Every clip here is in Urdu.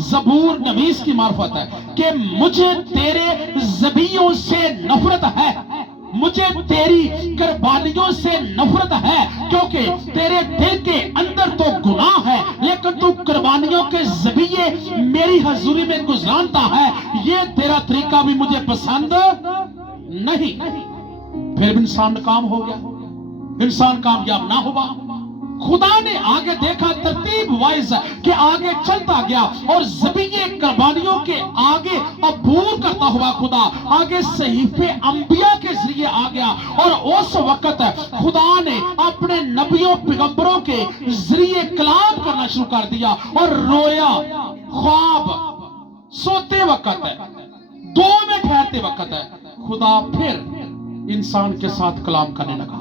زبور نویس کی معرفت ہے کہ مجھے تیرے ذبیحوں سے نفرت ہے، مجھے تیری قربانیوں سے نفرت ہے، کیونکہ تیرے دل کے اندر تو گناہ ہے لیکن تو قربانیوں کے ذبیحے میری حضوری میں گزرانتا ہے، یہ تیرا طریقہ بھی مجھے پسند نہیں۔ پھر انسان ناکام ہو گیا، انسان کامیاب نہ ہوا۔ خدا نے آگے دیکھا، ترتیب وائز کہ آگے چلتا گیا اور ذبیحے قربانیوں کے آگے عبور کرتا ہوا خدا آگے صحیفے انبیاء کے ذریعے آ گیا، اور اس وقت خدا نے اپنے نبیوں پیغمبروں کے ذریعے کلام کرنا شروع کر دیا، اور رویا، خواب، سوتے وقت ہے، دو میں ٹھہرتے وقت ہے، خدا پھر انسان کے ساتھ کلام کرنے لگا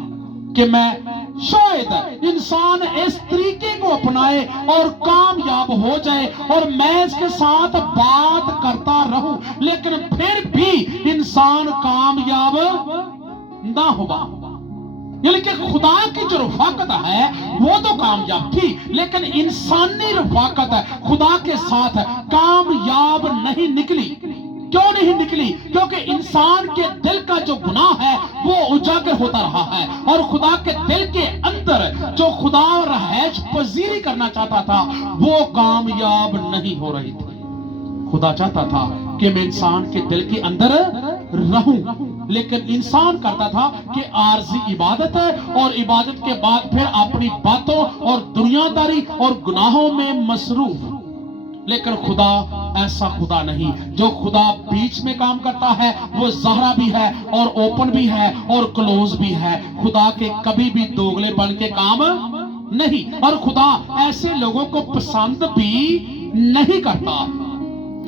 کہ میں شاید انسان اس طریقے کو اپنائے اور کامیاب ہو جائے اور میں اس کے ساتھ بات کرتا رہوں، لیکن پھر بھی انسان کامیاب نہ ہوا۔ یعنی کہ خدا کی جو رفاقت ہے وہ تو کامیاب تھی، لیکن انسانی رفاقت خدا کے ساتھ کامیاب نہیں نکلی۔ کیوں نہیں نکلی؟ کیونکہ انسان کے دل کا جو گناہ ہے وہ اجاگر ہوتا رہا ہے، اور خدا کے دل کے اندر جو خدا رہائش پذیری کرنا چاہتا تھا وہ کامیاب نہیں ہو رہی تھی۔ خدا چاہتا تھا کہ میں انسان کے دل کے اندر رہوں، لیکن انسان کرتا تھا کہ عارضی عبادت ہے، اور عبادت کے بعد پھر اپنی باتوں اور دنیا داری اور گناہوں میں مصروف۔ لیکن خدا ایسا خدا نہیں، جو خدا بیچ میں کام کرتا ہے وہ ظاہرہ بھی ہے اور اوپن بھی ہے اور کلوز بھی ہے۔ خدا کے کبھی بھی دوگلے بن کے کام نہیں، اور خدا ایسے لوگوں کو پسند بھی نہیں کرتا۔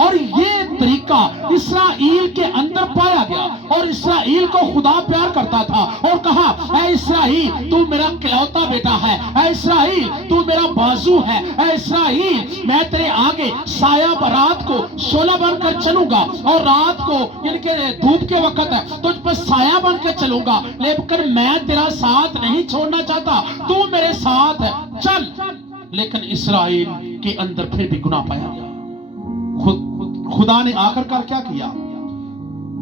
اور یہ طریقہ اسرائیل کے اندر پایا گیا، اور اسرائیل کو خدا پیار کرتا تھا اور کہا، اے اسرائیل تو میرا کلوتا بیٹا ہے، اے اسرائیل تو میرا بازو ہے، اے اسرائیل میں تیرے آگے سایہ رات کو شعلہ بن کر چلوں گا، اور رات کو یعنی کہ دھوپ کے وقت تجھ پر سایہ بن کر چلوں گا، لیکن میں تیرا ساتھ نہیں چھوڑنا چاہتا، تو میرے ساتھ چل۔ لیکن اسرائیل کے اندر پھر بھی گناہ پایا گیا۔ خدا نے آخر کار کیا کیا؟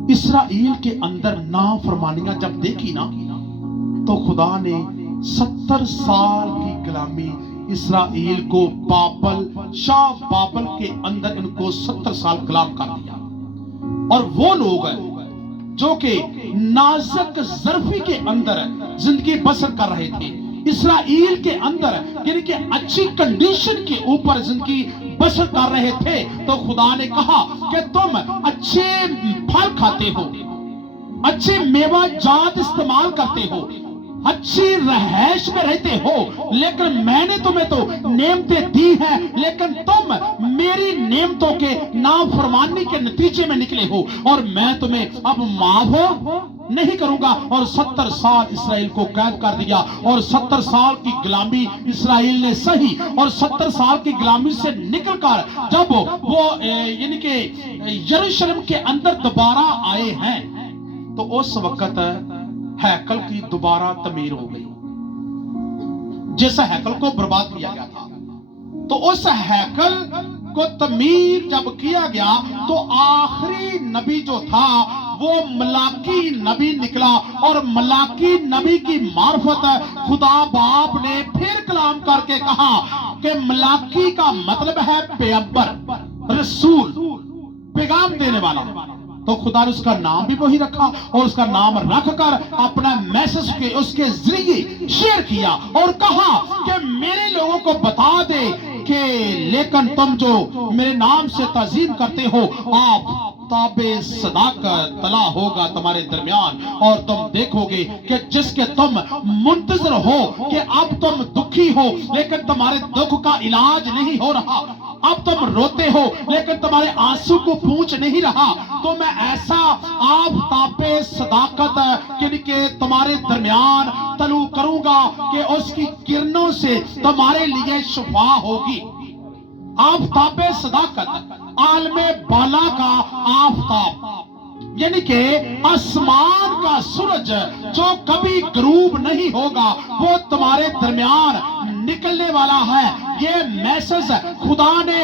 اسرائیل کے اندر نافرمانیاں جب دیکھی نا، تو خدا نے 70 سال کی غلامی اسرائیل کو شاہ بابل کے اندر ان کو 70 سال غلام کر دیا، اور وہ لوگ جو کہ نازک ظرفی کے اندر زندگی بسر کر رہے تھے، اسرائیل کے اندر یعنی کہ اچھی کنڈیشن کے اوپر زندگی بسر کر رہے تھے، تو خدا نے کہا کہ تم اچھے پھل کھاتے ہو، اچھے میوہ جات استعمال کرتے ہو، اچھی رہائش میں رہتے ہو، لیکن میں نے تمہیں تو نعمتیں دی ہیں، لیکن تم میری نعمتوں کے نافرمانی کے نتیجے میں نکلے ہو، اور میں تمہیں اب معاف نہیں کروں گا۔ اور 70 سال اسرائیل کو قید کر دیا، اور 70 سال کی غلامی اسرائیل نے سہی، اور 70 سال کی غلامی سے نکل کر جب وہ یعنی کہ یروشلم کے اندر دوبارہ آئے ہیں، تو اس وقت ہیکل کی دوبارہ تعمیر ہو گئی۔ جس ہیکل کو برباد کیا گیا تھا، تو اس ہیکل کو تعمیر جب کیا گیا تو آخری نبی جو تھا وہ ملاکی نبی نکلا، اور ملاکی نبی کی معرفت خدا باپ نے پھر کلام کر کے کہا کہ ملاکی کا مطلب ہے پیغمبر، رسول، پیغام دینے والا۔ تو خدا نے اس کا نام بھی وہی رکھا، اور اس کا نام رکھ کر اپنا میسج اس کے ذریعے شیئر کیا اور کہا کہ میرے لوگوں کو بتا دے کہ لیکن تم جو میرے نام سے تعظیم کرتے ہو، آپ تابع صداقت طلا ہوگا تمہارے درمیان، اور تم دیکھو گے کہ جس کے تم منتظر ہو کہ اب تم دکھی ہو لیکن تمہارے دکھ کا علاج نہیں ہو رہا، اب تم روتے ہو لیکن تمہارے آنسو کو پوچھ نہیں رہا، تو میں ایسا آفتاب صداقت کہ تمہارے درمیان طلوع کروں گا کہ اس کی کرنوں سے تمہارے لیے شفا ہوگی۔ آفتاب صداقت، عالم بالا کا آفتاب، یعنی کہ آسمان کا سورج جو کبھی غروب نہیں ہوگا، وہ تمہارے درمیان نکلنے والا ہے۔ یہ میسج خدا نے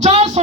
400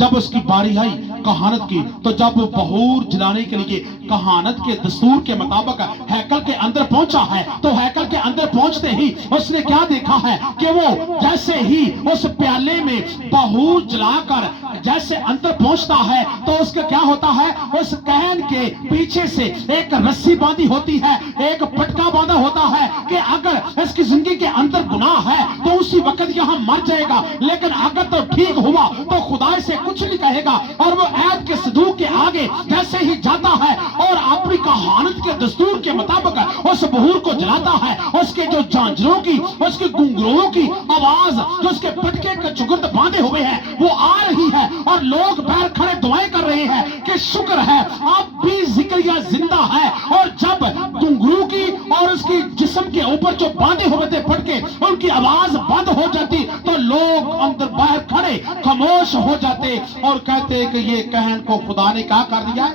جب اس کی باری آئی کہانت کی تو جب وہ بہور جلانے کے لیے کہانت کے دستور کے مطابق ہیکل کے اندر پہنچا ہے تو ہیکل کے اندر پہنچتے ہی اس نے کیا دیکھا ہے کہ وہ جیسے ہی اس پیالے میں بہور جلا کر جیسے اندر پہنچتا ہے تو اس کا کیا ہوتا ہے، اس کہن کے پیچھے سے ایک رسی باندھی ہوتی ہے، ایک پٹکا باندھا ہوتا ہے کہ اگر اس کی زندگی کے اندر گناہ ہے تو اسی وقت یہاں مر جائے گا، لیکن اگر تو ٹھیک ہوا تو خدا سے کچھ نہیں کہے گا۔ اور وہ عید کے صندوق کے آگے جیسے ہی جاتا ہے اور اپنی کہانت کے دستور کے مطابق اس بہور کو جلاتا ہے، اس کے جو جانجروں کی، اس کے گنگروؤں کی آواز جو اس کے پٹکے کے چگرد باندھے ہوئے ہیں وہ آ رہی ہے، اور لوگ پیر کھڑے دعائیں کر رہے ہیں کہ شکر ہے اب بھی زکریا زندہ ہے۔ اور جب گنگرو کی اور اس کی جسم کے اوپر جو باندھے ہوئے تھے پٹکے، ان کی آواز بند ہو جاتی تو لوگ اندر باہر کھڑے خاموش ہو جاتے اور کہتے کہ یہ کہن کو خدا نے کیا کر دیا ہے،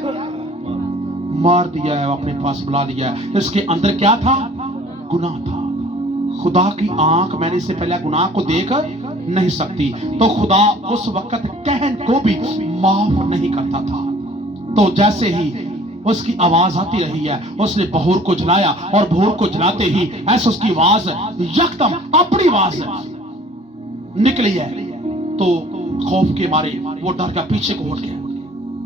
مار دیا ہے، اپنے پاس بلا لیا ہے۔ اس کے اندر کیا تھا، گناہ تھا۔ خدا کی آنکھ میں نے سے پہلے گناہ کو دیکھ نہیں سکتی، تو خدا اس وقت کہن کو بھی معاف نہیں کرتا تھا۔ تو جیسے ہی اس کی آواز آتی رہی ہے، اس نے بہور کو جلایا، اور بہور کو جلاتے ہی ایسے اس کی آواز یکدم اپنی آواز نکلی ہے تو خوف کے مارے وہ ڈر کا پیچھے کو ہٹ گیا،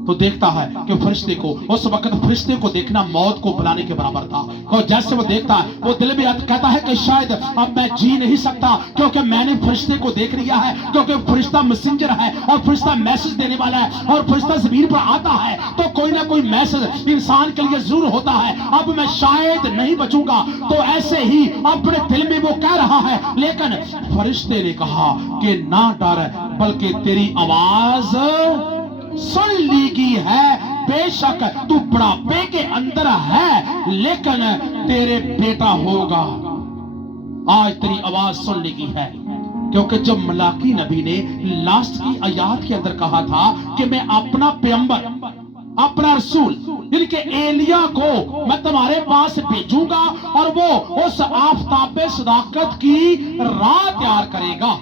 تو دیکھتا ہے کہ فرشتے کو، اس وقت فرشتے کو دیکھنا موت کو بلانے کے برابر تھا۔ اور جیسے وہ دیکھتا ہے وہ دل میں کہتا ہے کہ شاید اب میں جی نہیں سکتا، کیونکہ میں نے فرشتے کو دیکھ لیا ہے، کیونکہ فرشتہ میسنجر ہے اور فرشتہ میسج دینے والا ہے، اور فرشتہ زمین پر آتا ہے تو کوئی نہ کوئی میسج انسان کے لیے ضرور ہوتا ہے، اب میں شاید نہیں بچوں گا۔ تو ایسے ہی اپنے دل میں وہ کہہ رہا ہے، لیکن فرشتے نے کہا کہ نہ ڈر، بلکہ تیری آواز سن لی گئی ہے، بے شک تو بڑھاپے کے اندر ہے لیکن تیرے بیٹا ہوگا، آج تیری آواز سن لی گئی ہے۔ کیونکہ جب ملاکی نبی نے لاسٹ کی آیات کے اندر کہا تھا کہ میں اپنا پیغمبر، اپنا رسول یعنی کہ ایلیا کو میں تمہارے پاس بھیجوں گا اور وہ اس آفتاب صداقت کی راہ تیار کرے گا،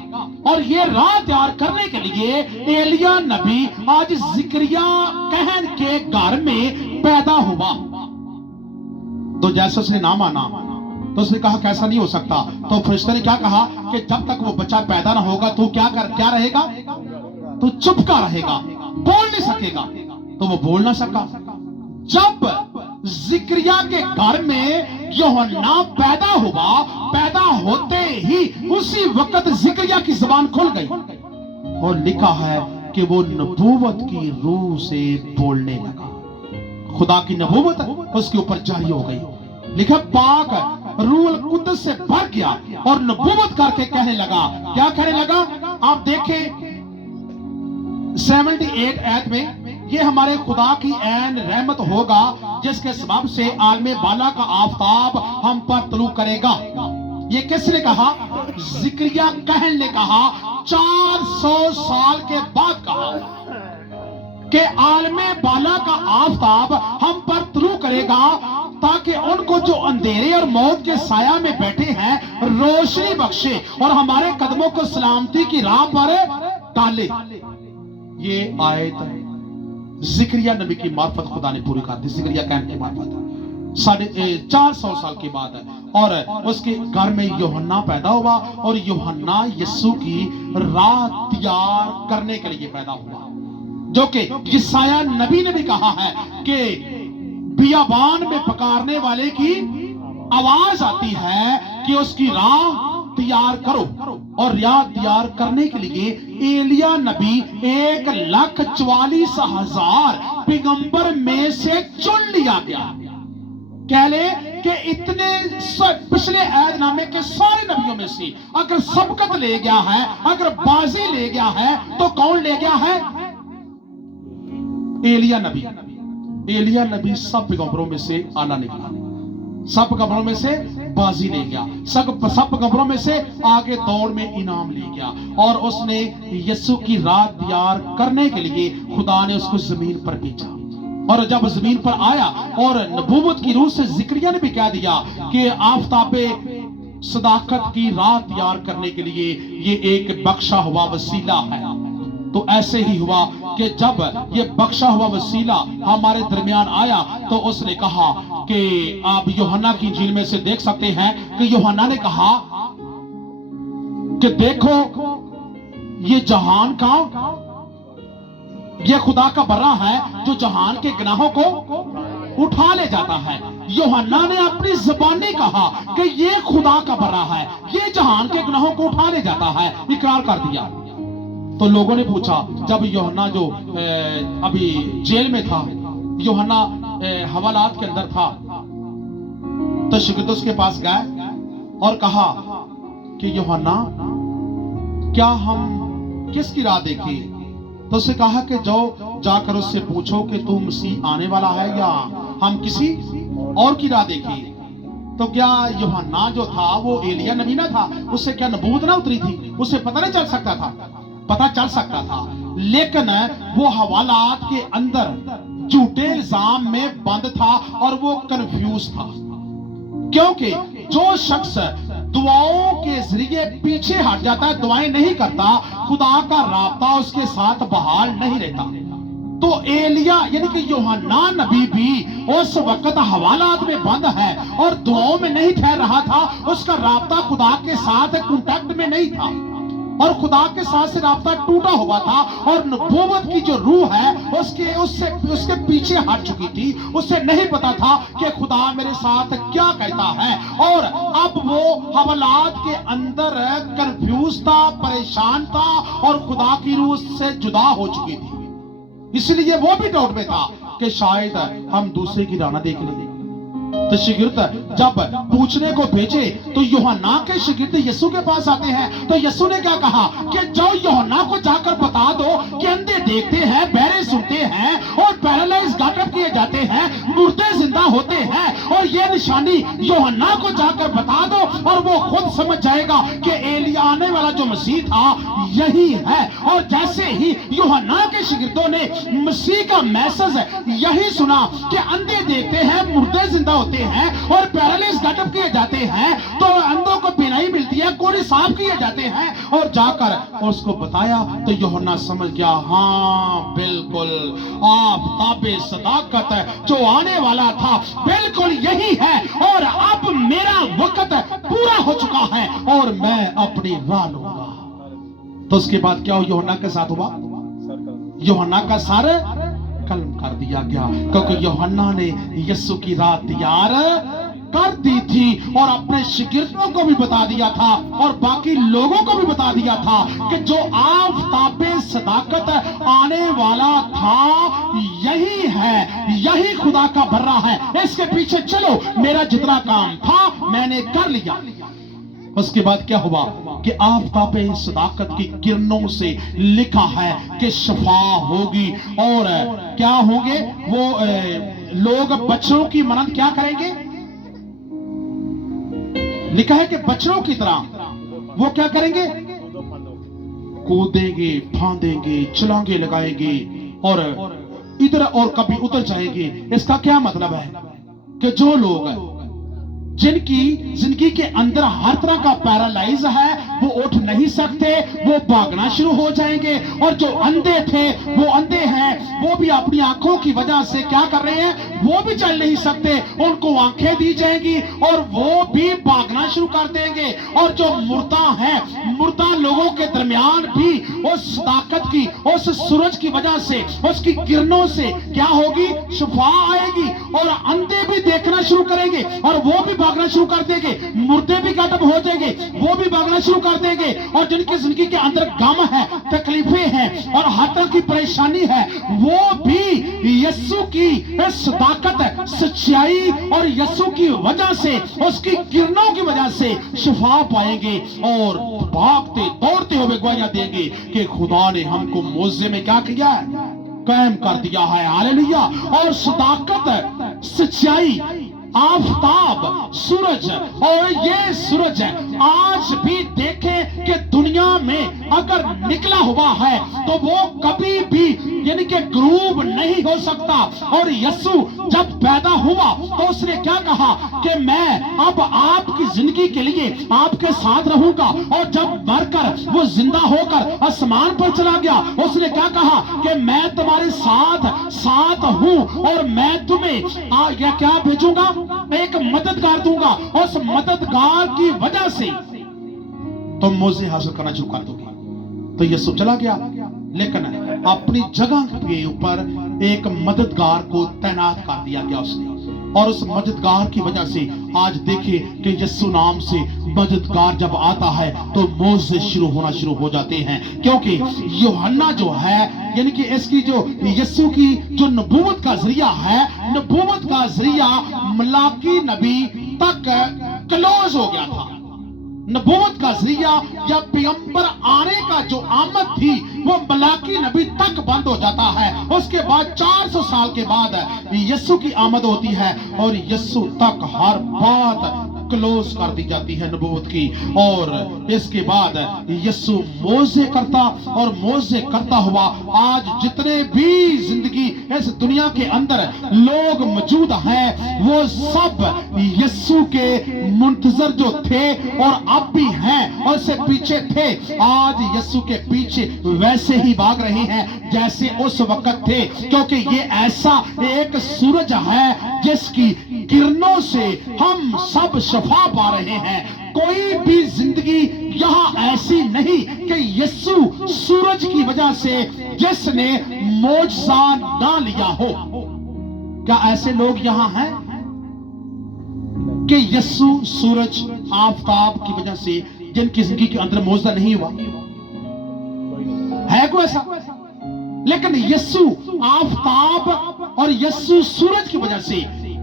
اور یہ راہ تیار کرنے کے لیے ایلیا نبی آج زکریا کہن کے گھر میں پیدا ہوا۔ تو جیسے اس نے نہ مانا تو اس نے کہا کیسا نہیں ہو سکتا، تو فرشتے نے کیا کہا کہ جب تک وہ بچہ پیدا نہ ہوگا تو کیا رہے گا، تو چپ کا رہے گا، بول نہیں سکے گا۔ تو وہ بول نہ سکا۔ جب زکریا کے گھر میں یوحنا پیدا ہوا، پیدا ہوتے ہی اسی وقت زکریا کی زبان کھل گئی، اور لکھا ہے کہ وہ نبوت کی روح سے بولنے لگا۔ خدا کی نبوت اس کے اوپر جاری ہو گئی، لکھا پاک روح القدس سے بھر گیا اور نبوت کر کے کہنے لگا۔ کیا کہنے لگا؟ آپ دیکھیں 78 آیت میں، یہ ہمارے خدا کی عین رحمت ہوگا جس کے سبب سے عالم بالا کا آفتاب ہم پر طلوع کرے گا۔ یہ کس نے کہا؟ زکریا کہن نے کہا، 400 سال کے بعد کہا کہ عالم بالا کا آفتاب ہم پر طلوع کرے گا تاکہ ان کو جو اندھیرے اور موت کے سایہ میں بیٹھے ہیں روشنی بخشے اور ہمارے قدموں کو سلامتی کی راہ پر ڈالے۔ یہ آیت زکریا نبی کی معرفت خدا نے پوری کر دی، زکریا کہن کی معرفت 400 سال کے بعد ہے، اور اس کے گھر میں یوحنا پیدا ہوا، اور یوحنا یسوع کی راہ تیار کرنے کے لیے پیدا ہوا، جو کہ یسایہ نبی نے بھی کہا ہے کہ بیابان میں پکارنے والے کی آواز آتی ہے کہ اس کی راہ تیار کرو، اور راہ تیار کرنے کے لیے ایلیا نبی 1,44,000 پیغمبر میں سے چن لیا گیا۔ کہہ لے کہ اتنے پچھلے عہد نامے کے سارے نبیوں میں سے اگر سبقت لے گیا ہے، اگر بازی لے گیا ہے، تو کون لے گیا ہے؟ ایلیا نبی۔ ایلیا نبی سب پیغمبروں میں سے آلہ نکلا، سب پیغمبروں میں سے بازی لے گیا، سب پیغمبروں میں سے آگے دوڑ میں انعام لے گیا، اور اس نے یسوع کی راہ تیار کرنے کے لیے خدا نے اس کو زمین پر بھیجا۔ اور جب زمین پر آیا اور نبوت کی روح سے زکریا نے بھی کہہ دیا کہ آفتاب صداقت کی راہ تیار کرنے کے لیے یہ ایک بخشا ہوا وسیلہ ہے، تو ایسے ہی ہوا کہ جب یہ بخشا ہوا وسیلہ ہمارے درمیان آیا تو اس نے کہا کہ آپ یوحنا کی انجیل میں سے دیکھ سکتے ہیں کہ یوحنا نے کہا کہ دیکھو یہ جہان کا، یہ خدا کا برا ہے جو جہان کے گناہوں کو اٹھا لے جاتا ہے۔ یوحنا نے اپنی زبانی کہا کہ یہ خدا کا برا ہے، یہ جہان کے گناہوں کو اٹھا لے جاتا ہے، اقرار کر دیا۔ تو لوگوں نے پوچھا، جب یوحنا جو ابھی جیل میں تھا، یوحنا حوالات کے اندر تھا، تو شاگرد اس کے پاس گئے اور کہا کہ یوحنا کیا ہم کس کی راہ دیکھیں؟ تو اس نے کہا کہ جا کر اس سے پوچھو کہ تو مسیح آنے والا ہے یا ہم کسی اور کی راہ دیکھیں۔ تو کیا یوحنا جو تھا وہ ایلیا نبی نہ تھا؟ اس سے کیا نبوت نہ اتری تھی؟ اسے پتہ نہیں چل سکتا تھا؟ پتہ چل سکتا تھا، لیکن وہ حوالات کے اندر جھوٹے الزام میں بند تھا اور وہ کنفیوز تھا، کیونکہ جو شخص دعاؤں کے ذریعے پیچھے ہٹ جاتا ہے، دعائیں نہیں کرتا، خدا کا رابطہ اس کے ساتھ بحال نہیں رہتا۔ تو ایلیا یعنی کہ یوحنا نبی بھی اس وقت حوالات میں بند ہے اور دعاؤں میں نہیں ٹھہر رہا تھا، اس کا رابطہ خدا کے ساتھ کانٹیکٹ میں نہیں تھا اور خدا کے ساتھ سے رابطہ ٹوٹا ہوا تھا، اور نبوت کی جو روح ہے اس کے پیچھے ہٹ چکی تھی۔ اسے نہیں پتا تھا کہ خدا میرے ساتھ کیا کہتا ہے، اور اب وہ حوالات کے اندر کنفیوز تھا، پریشان تھا اور خدا کی روح سے جدا ہو چکی تھی۔ اس لیے وہ بھی ڈاؤٹ میں تھا کہ شاید ہم دوسرے کی راہ نہ دیکھ لیں۔ تو شاگرد جب پوچھنے کو بھیجے تو یوحنا کے شاگرد یسوع کے پاس آتے ہیں، تو یسوع نے کیا کہا کہ جاؤ یوحنا کو جا کر بتا دو کہ اندھے دیکھتے ہیں، بہرے سنتے ہیں اور پیرالائز گاٹ اپ کیے جاتے ہیں، مردے زندہ ہوتے ہیں، اور یہ نشانی یوحنا کو جا کر بتا دو اور وہ خود سمجھ جائے گا کہ ایلیا آنے والا جو مسیح تھا یہی ہے۔ اور جیسے ہی یوحنا کے شاگردوں نے مسیح کا میسج یہی سنا کہ اندھے دیکھتے ہیں، مردے زندہ ہوتے ہیں اور پیرالائز گاٹ اپ کیے جاتے ہیں، تو اندھوں کو بینائی ملتی ہے، کوڑے صاف کیے جاتے ہیں، اور جا کر اس کو بتایا تو یوحنا سمجھ گیا، ہاں بالکل آفتاب صداقت جو آنے والا تھا بالکل یہی ہے، اور اب میرا وقت پورا ہو چکا ہے اور میں اپنی راہ لوں گا۔ تو اس کے بعد کیا یوحنا کے ساتھ ہوا؟ یوحنا کا سر قلم کر دیا گیا، کیونکہ یوحنا نے یسوع کی راہ تیار کر دی تھی اور اپنے شاگردوں کو بھی بتا دیا تھا اور باقی لوگوں کو بھی بتا دیا تھا کہ جو آفتاب صداقت آنے والا تھا یہی ہے، یہی خدا کا برا ہے، اس کے پیچھے چلو، میرا جتنا کام تھا میں نے کر لیا۔ اس کے بعد کیا ہوا کہ آفتاب صداقت کی کرنوں سے لکھا ہے کہ شفا ہوگی، اور کیا ہوں گے وہ لوگ بچڑوں کی مانند کیا کریں گے؟ لکھا ہے کہ بچڑوں کی طرح وہ کیا کریں گے؟ کودیں گے، پھاندیں گے، چھلانگے لگائیں گے اور ادھر اور کبھی ادھر جائیں گے۔ اس کا کیا مطلب ہے کہ جو لوگ جن کی زندگی کے اندر ہر طرح کا پیرالائز ہے وہ اٹھ نہیں سکتے، وہ بھاگنا شروع ہو جائیں گے، اور جو اندھے تھے وہ اندھے ہیں، وہ بھی اپنی آنکھوں کی وجہ سے کیا کر رہے ہیں؟ وہ بھی چل نہیں سکتے، ان کو آنکھیں دی جائیں گی اور وہ بھی بھاگنا شروع کر دیں گے۔ اور جو مردہ ہیں، مردہ لوگوں کے درمیان بھی اس صداقت کی، اس سورج کی وجہ سے، اس کی کرنوں سے کیا ہوگی؟ شفا آئے گی، اور اندھے بھی دیکھنا شروع کریں گے اور وہ بھی بھاگنا شروع کر دیں گے، مردے بھی گاٹ اپ ہو جائیں گے، وہ بھی بھاگنا شروع کر دیں گے، اور جن کی زندگی کے اندر غم ہے، تکلیفیں ہیں اور ہر طرح کی پریشانی ہے، وہ بھی یسوع کی صداقت، سچائی اور یسوع کی وجہ سے، اس کی کرنوں کی وجہ سے شفا پائیں گے اور بھاگتے دوڑتے ہوئے گواہیاں دیں گے کہ خدا نے ہم کو معجزے میں کیا کیا ہے؟ قائم کر دیا ہے۔ ہاللیلویا۔ اور صداقت، سچائی، آفتاب، سورج، اور یہ سورج آج بھی دیکھیں کہ دنیا میں اگر نکلا ہوا ہے تو وہ کبھی بھی یعنی کہ غروب نہیں ہو سکتا، اور یسوع جب پیدا ہوا تو اس نے کیا کہا کہ میں اب آپ کی زندگی کے لیے آپ کے ساتھ رہوں گا. اور جب مر کر وہ زندہ ہو کر آسمان پر چلا گیا, اس نے کیا کہا کہ میں تمہارے ساتھ ہوں اور میں تمہیں کیا بھیجوں گا, ایک مددگار دوں گا. اس مددگار کی وجہ سے تم موزے حاصل کرنا شروع کر دو گے. تو یسوع چلا گیا, لیکن اپنی جگہ کے اوپر ایک مددگار کو تعینات کر دیا گیا اس نے. اور اس مددگار کی وجہ سے آج دیکھیں کہ یسوع نام سے مددگار جب آتا ہے تو موجزے ہونا شروع ہو جاتے ہیں. کیونکہ یوحنا جو ہے, یعنی کہ اس کی جو یسوع کی جو نبوت کا ذریعہ ہے, نبوت کا ذریعہ ملاکی نبی تک کلوز ہو گیا تھا. نبوت کا ذریعہ یا پیغمبر آنے کا جو آمد تھی وہ ملاکی نبی تک بند ہو جاتا ہے. اس کے بعد 400 سال کے بعد یسوع کی آمد ہوتی ہے اور یسوع تک ہر بات کلوز کر دی جاتی ہے نبوت کی. اور اس کے بعد یسوع موجزے کرتا اور موجزے کرتا ہوا آج جتنے بھی زندگی اس دنیا کے اندر لوگ موجود ہیں وہ سب یسوع کے منتظر جو تھے اور اب بھی ہیں اور اس سے پیچھے تھے, آج یسوع کے پیچھے ویسے ہی بھاگ رہے ہیں جیسے اس وقت تھے. کیونکہ یہ ایسا ایک سورج ہے جس کی کرنوں سے ہم سب شفا پا رہے ہیں. کوئی بھی زندگی یہاں ایسی نہیں کہ یسوع سورج کی وجہ سے جس نے معجزہ نہ لیا ہو. کیا ایسے لوگ یہاں ہیں کہ یسوع سورج آفتاب کی وجہ سے جن کی زندگی کے اندر معجزہ نہیں ہوا ہے؟ کوئی ایسا؟ لیکن یسوع آفتاب اور یسوع سورج کی وجہ سے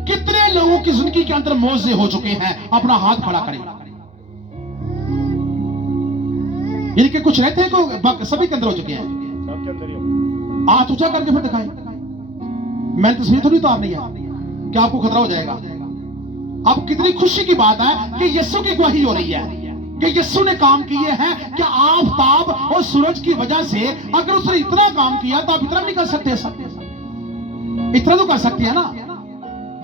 کتنے لوگوں کی زندگی کے اندر معجزے ہو چکے ہیں؟ اپنا ہاتھ کھڑا کریں. یعنی کہ کچھ رہتے ہیں کو سبھی کے اندر ہو چکے ہیں. ہاتھ اونچا کر کے پھر دکھائیں. میں نے تصویر تھوڑی اتارنی ہے کہ آپ کو خطرہ ہو جائے گا. اب کتنی خوشی کی بات ہے کہ یسوع کی گواہی ہو رہی ہے کہ یسوع نے کام کیے ہیں. کہ آفتاب اور سورج کی وجہ سے اگر اس نے اتنا کام کیا تو آپ اتنا نہیں کر سکتے؟ اتنا تو کر سکتے ہیں نا.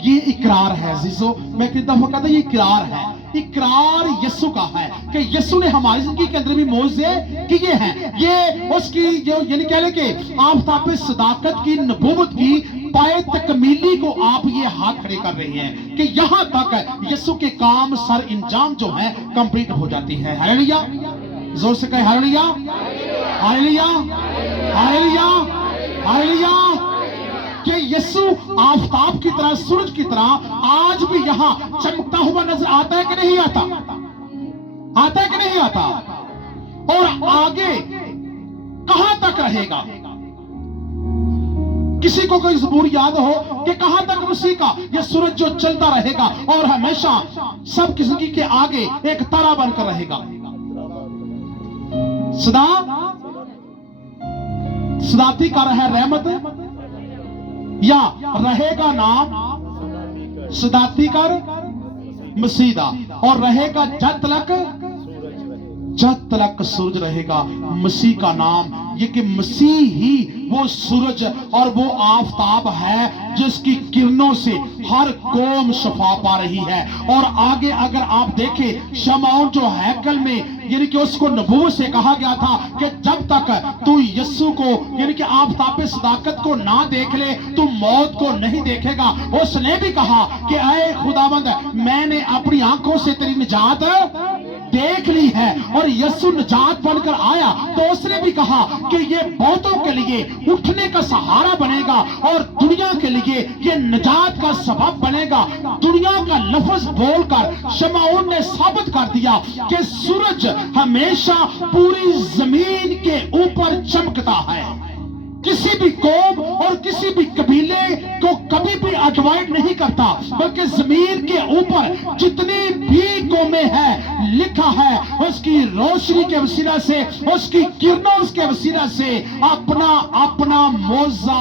یہ اقرار ہے عزیزو, میں کتنی دفعہ کہتا ہوں یہ اقرار ہے. اقرار یسوع کا ہے کہ یسوع نے ہماری زندگی کے اندر بھی معجزے کیے ہیں. یہ اس کی جو یعنی کہہ لیں کہ آفتاب صداقت کی نبوت کی پائے تکمیلی کو آپ یہ ہاتھ کھڑے کر رہے ہیں کہ یہاں تک یسوع کے کام سر انجام جو ہے کمپلیٹ ہو جاتی ہے. ہاللیلویا, زور سے کہیں ہاللیلویا, ہاللیلویا, ہاللیلویا, ہاللیلویا. کہ یسوع آفتاب کی طرح سورج کی طرح آج بھی یہاں چمکتا ہوا نظر آتا ہے کہ نہیں آتا؟ آتا ہے کہ نہیں آتا؟ اور آگے کہاں تک رہے گا؟ کسی کو کوئی زبور یاد ہو کہ کہاں تک مسیح کا یہ سورج جو چلتا رہے گا اور ہمیشہ سب کی زندگی کے آگے ایک تارا بن کر رہے گا؟ صداقتی کا رہے رحمت یا رہے گا نام صداقتی کر مسیدہ اور رہے گا جد تلک سورج رہے گا مسیح کا نام. یہ کہ مسیح ہی وہ سورج اور وہ آفتاب ہے جس کی کرنوں سے ہر قوم شفا پا رہی ہے. اور آگے اگر آپ دیکھیں شمعون جو ہیکل میں یعنی کہ اس کو نبوت سے کہا گیا تھا کہ جب تک تو یسوع کو یعنی کہ آفتاب صداقت کو نہ دیکھ لے تو موت کو نہیں دیکھے گا. اس نے بھی کہا کہ اے خداوند میں نے اپنی آنکھوں سے تیری نجات دیکھ لی ہے. اور یسوع نجات بن کر آیا تو اس نے بھی کہا کہ یہ بہتوں کے لیے اٹھنے کا سہارا بنے گا اور دنیا کے لیے یہ نجات کا سبب بنے گا. دنیا کا لفظ بول کر شمعون نے ثابت کر دیا کہ سورج ہمیشہ پوری زمین کے اوپر چمکتا ہے. کسی بھی قوم اور کسی بھی قبیلے کو کبھی بھی اڈوائڈ نہیں کرتا بلکہ زمین کے اوپر جتنی بھی قومیں ہیں لکھا ہے اس کی روشنی کے وسیلہ سے اس کی کرنوں کے وسیلہ سے اپنا معجزہ